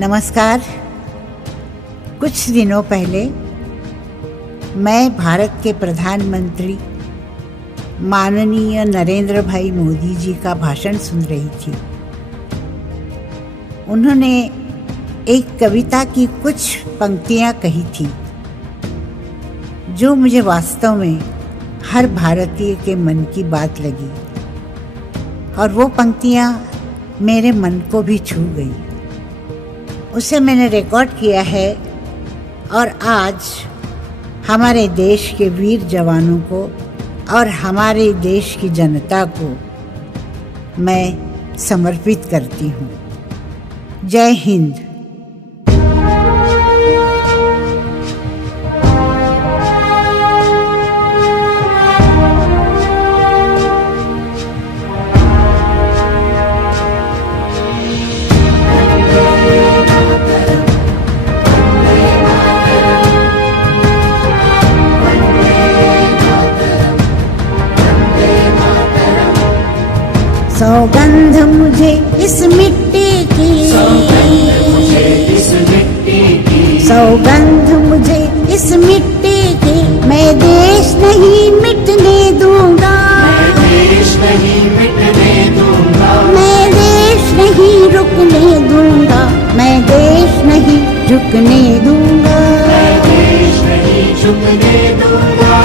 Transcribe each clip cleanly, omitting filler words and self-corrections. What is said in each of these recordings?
नमस्कार। कुछ दिनों पहले मैं भारत के प्रधानमंत्री माननीय नरेंद्र भाई मोदी जी का भाषण सुन रही थी। उन्होंने एक कविता की कुछ पंक्तियां कही थी जो मुझे वास्तव में हर भारतीय के मन की बात लगी और वो पंक्तियां मेरे मन को भी छू गई। उसे मैंने रिकॉर्ड किया है और आज हमारे देश के वीर जवानों को और हमारे देश की जनता को मैं समर्पित करती हूँ। जय हिंद। सौगंध मुझे इस मिट्टी की, सौगंध मुझे इस मिट्टी की, मैं देश नहीं मिटने दूंगा, मैं देश नहीं मिटने दूंगा, मैं देश नहीं रुकने दूंगा, मैं देश नहीं झुकने दूंगा, मैं देश नहीं झुकने दूंगा।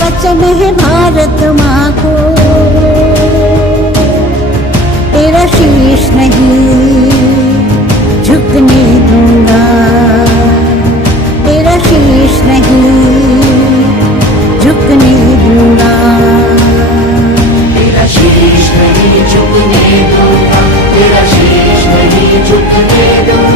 वचन है भारत माँ को, तेरा शीश नहीं झुकने दूंगा, तेरा शीश नहीं झुकने दूंगा, तेरा शीश नहीं झुकने दूंगा, तेरा शीश नहीं झुकने दूंगा।